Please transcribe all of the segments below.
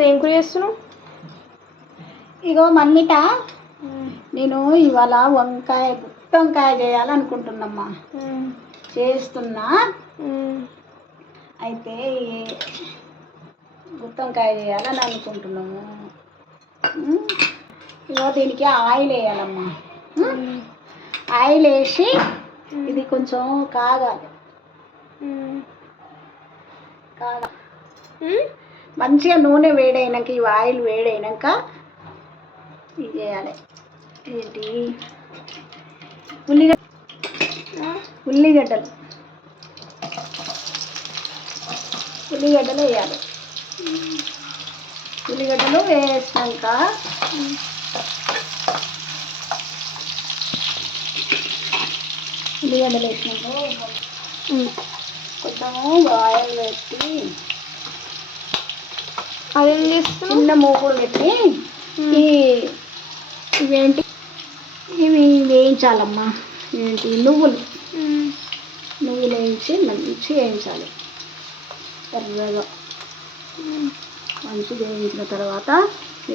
ఏం కూర చేస్తున్నావు? ఇగో మన్నిట. నేను ఇవాళ వంకాయ గుత్తి వంకాయ చేయాలనుకుంటున్నమ్మా చేస్తున్నా. అయితే గుత్తి వంకాయ చేయాలని అనుకుంటున్నాము. ఇగో దీనికి ఆయిల్ వేయాలమ్మా. ఆయిల్ వేసి ఇది కొంచెం కాగాలి. కాగా. మంచిగా నూనె వేడైనాక ఈ ఆయిల్ వేడైనాక ఇది చేయాలి ఏంటి? ఉల్లిగడ్డ ఉల్లిగడ్డలు. ఉల్లిగడ్డలు వేయాలి. ఉల్లిగడ్డలు వేసినాక ఉల్లిగడ్డలు వేసినాక కొంచెము ఆయిల్ పెట్టి అదేం చేస్తున్నావు? చిన్న మూకుడు పెట్టి ఈ ఇవేంటి? ఇవి వేయించాలమ్మా. ఏంటి నువ్వులు. నువ్వులు వేయించి మంచి వేయించాలి. ఎర్రగా మంచిగా వేయించిన తర్వాత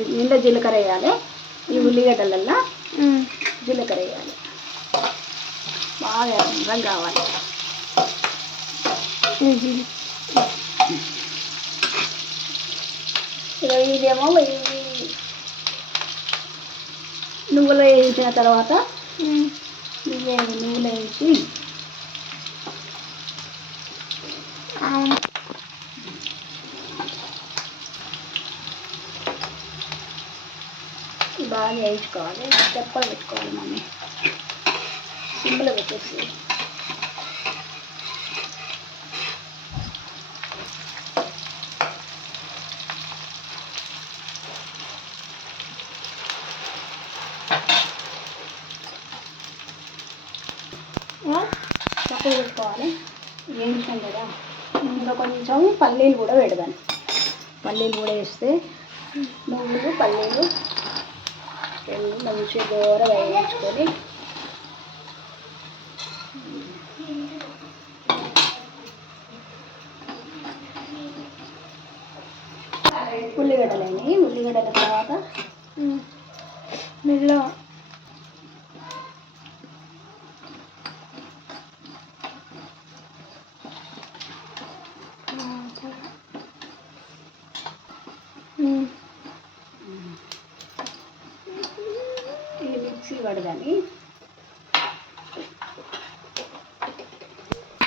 నిండా జీలకర్ర వేయాలి. ఈ ఉల్లిగడ్డలల్లో జీలకర్ర వేయాలి. బాగా ఎర్రగా కావాలి. ఇక ఇదేమో ఇవి నువ్వులు వేయించిన తర్వాత ఇవే నువ్వులు అవును. బాగా వేయించుకోవాలి. చెప్పలు పెట్టుకోవాలి మమ్మీ. సిమ్లో పెట్టేసి చెప్పలు పెట్టుకోవాలి వేయించాం కదా ఇంకా కొంచెం పల్లీలు కూడా పెడదాను పల్లీలు కూడా వేస్తే నువ్వులు పల్లీలు రెండు మంచిగా దూర వేయించుకొని ఉల్లిగడ్డలని ఉల్లిగడ్డల తర్వాత మెల్ల ఇది మిక్సీ పడదని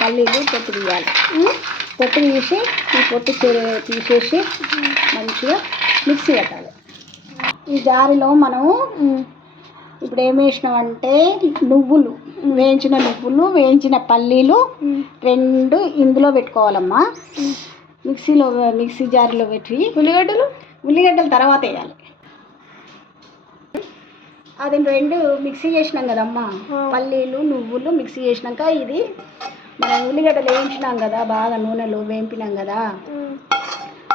పల్లీలు పొట్టు తీయాలి. పొట్టు తీసి ఈ పొట్టు తీసేసి మంచిగా మిక్సీ పెట్టాలి. ఈ జారిలో మనము ఇప్పుడు ఏం వేసినామంటే నువ్వులు వేయించిన నువ్వులు వేయించిన పల్లీలు రెండు ఇందులో పెట్టుకోవాలమ్మా. మిక్సీలో మిక్సీ జార్లో పెట్టి ఉల్లిగడ్డలు? ఉల్లిగడ్డలు తర్వాత వేయాలి. అది రెండు మిక్సీ చేసినాం కదమ్మా. పల్లీలు నువ్వులు మిక్సీ చేసినాక ఇది మనం ఉల్లిగడ్డలు వేయించినాం కదా బాగా నూనెలో వేంపినాం కదా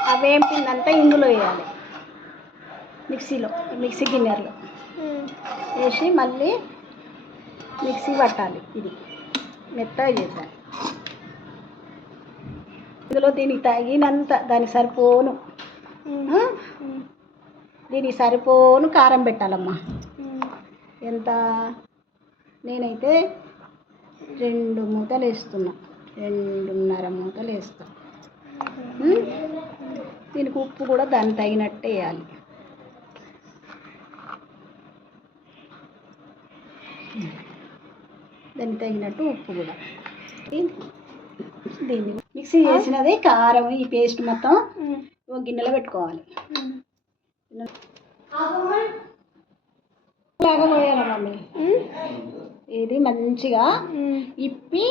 ఆ వేంపిందంతా ఇందులో వేయాలి. మిక్సీలో మిక్సీ గిన్నెలో. వేసి మళ్ళీ మిక్సీ పట్టాలి ఇది. మెత్తగా చేద్దాం. ఇందులో దీనికి తగినంత దానికి సరిపోను? దీనికి సరిపోను కారం పెట్టాలమ్మా. ఎంత? నేనైతే రెండు మూతలు వేస్తున్నా. రెండున్నర మూతలు వేస్తా? దీనికి ఉప్పు కూడా దానికి తగినట్టే వేయాలి. దానికి తగినట్టు ఉప్పు కూడా. దీన్ని మిక్సీ చేసినది కారం ఈ పేస్ట్ మొత్తం ఒక గిన్నెలో పెట్టుకోవాలి. లాగా పోయాలి మమ్మీ? మంచిగా ఇప్పి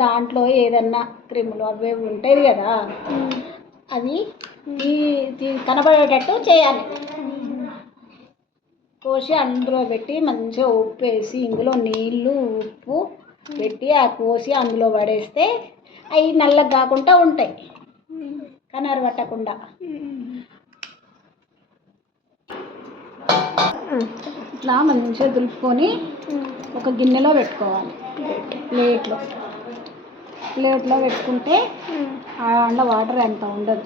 దాంట్లో ఏదన్నా క్రిములు అవి ఉంటాయి కదా అది కనబడేటట్టు చేయాలి. కోసి అందులో పెట్టి మంచిగా ఉప్పు వేసి ఇందులో నీళ్ళు ఉప్పు పెట్టి ఆ కోసి అందులో పడేస్తే అవి నల్లగా కాకుండా ఉంటాయి. కనరు పట్టకుండా. ఇట్లా మంచిగా దులుపుకొని ఒక గిన్నెలో పెట్టుకోవాలి ప్లేట్లో ప్లేట్లో పెట్టుకుంటే ఆ అండ వాటర్ ఎంత ఉండదు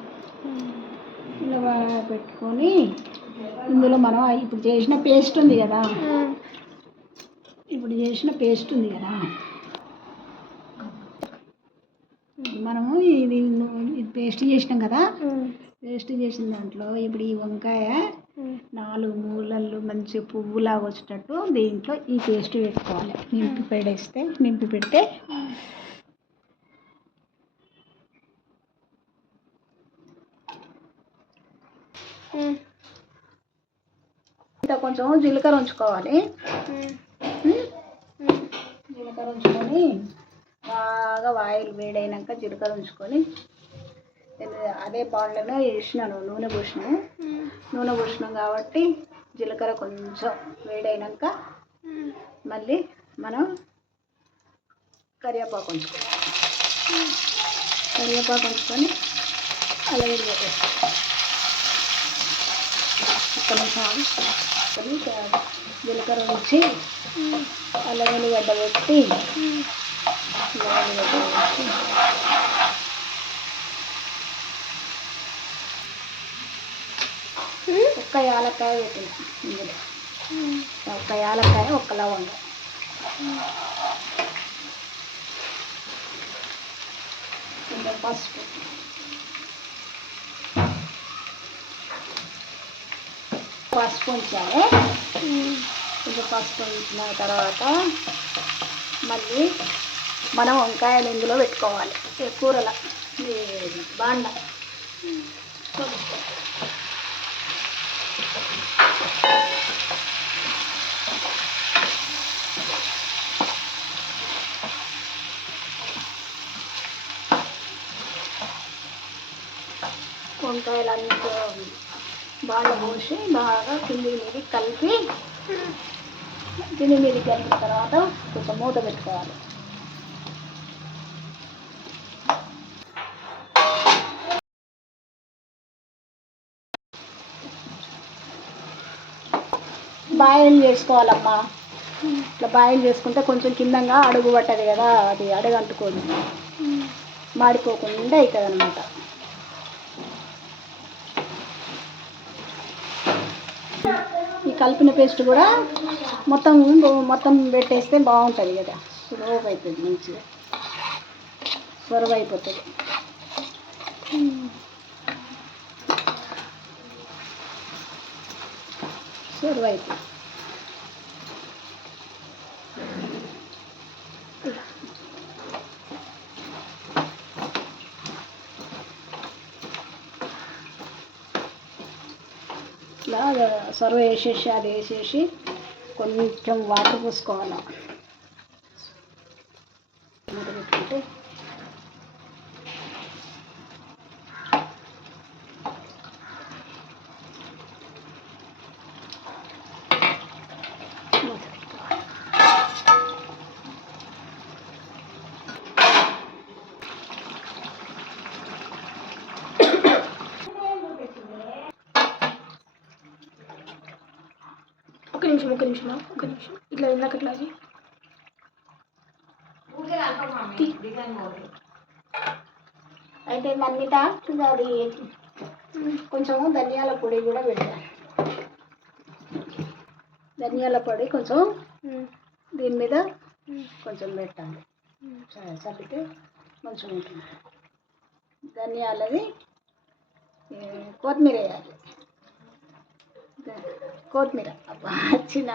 ఇలా పెట్టుకొని ఇందులో మనం ఇప్పుడు చేసిన పేస్ట్ ఉంది కదా. ఇప్పుడు చేసిన పేస్ట్ ఉంది కదా మనము ఇది ఇది పేస్ట్ చేసినాం కదా. పేస్ట్ చేసిన దాంట్లో ఇప్పుడు ఈ వంకాయ. నాలుగు మూలలు మంచి పువ్వులాగా వచ్చేటట్టు దీంట్లో ఈ పేస్ట్ పెట్టుకోవాలి నింపి పెడేస్తే నింపి పెడితే. ఇంత కొంచెం జీలకర్ర ఉంచుకోవాలి. జీలకర్ర ఉంచుకొని బాగా ఆయిల్ వేడైనాక జీలకర్ర ఉంచుకొని అదే బాండ్లోనే వేసినాను నూనె పోసినాను. నూనె పోసినాం కాబట్టి జీలకర్ర కొంచెం వేడైనాక. మళ్ళీ మనం కరివేపాకు ఉంచుకోవాలి కరివేపాకు ఉంచుకొని ఒక్క నిమిషం ఆగు. కొని జీలకర్ర ఉంచి. అల్లం పెట్టి. అల్లం వెల్లిగడ్డ పెట్టి ఒక్క యాలక్కాయ పెట్టిన ఇందులో. ఒక్క యాలక్కాయ ఒక్క లవంగ కొంచెం పసుపు. పసుపు ఉంచాలి ఉమ్. కొంచెం పసుపు ఉంచిన తర్వాత మళ్ళీ మనం వంకాయలు ఇందులో పెట్టుకోవాలి. కూరల? బాండ. బాండ వంకాయలన్నీ బాగా పోసి బాగా కింది మీద కలిపి కింది మీద కలిపిన తర్వాత కొంచెం మూత పెట్టుకోవాలి. బాయిల్ చేసుకోవాలమ్మా. ఇట్లా బాయిల్ చేసుకుంటే కొంచెం కిందంగా అడుగు పట్టదు కదా అది అడుగు అంటుకోదు మాడిపోకుండా అవుతుంది అనమాట ఈ కలిపిన పేస్ట్ కూడా మొత్తం మొత్తం పెట్టేస్తే బాగుంటుంది కదా. స్లోవ్ అవుతుంది మంచిగా. సొరవ అయిపోతుంది. సొరవ అయిపోతుంది ఇట్లా వేసేసి అది వేసేసి కొంచెం వాటర్ పోసుకోవాలి మూత పెట్టుకుంటే మూత పెట్టుకోవాలి ఒక నిమిషం ఒక నిమిషం ఒక నిమిషం. ఇట్లా ఇందాక ఇట్లా అది. అయితే ఇంకా అది కొంచెం ధనియాల పొడి కూడా పెట్టాలి. ధనియాల పొడి కొంచెం. దీని మీద. కొంచెం పెట్టాలి. చల్లితే మంచిగా ఉంటుంది ధనియాలది కొత్తిమీర వేయాలి. కొత్తిమీర అబ్బా చిన్న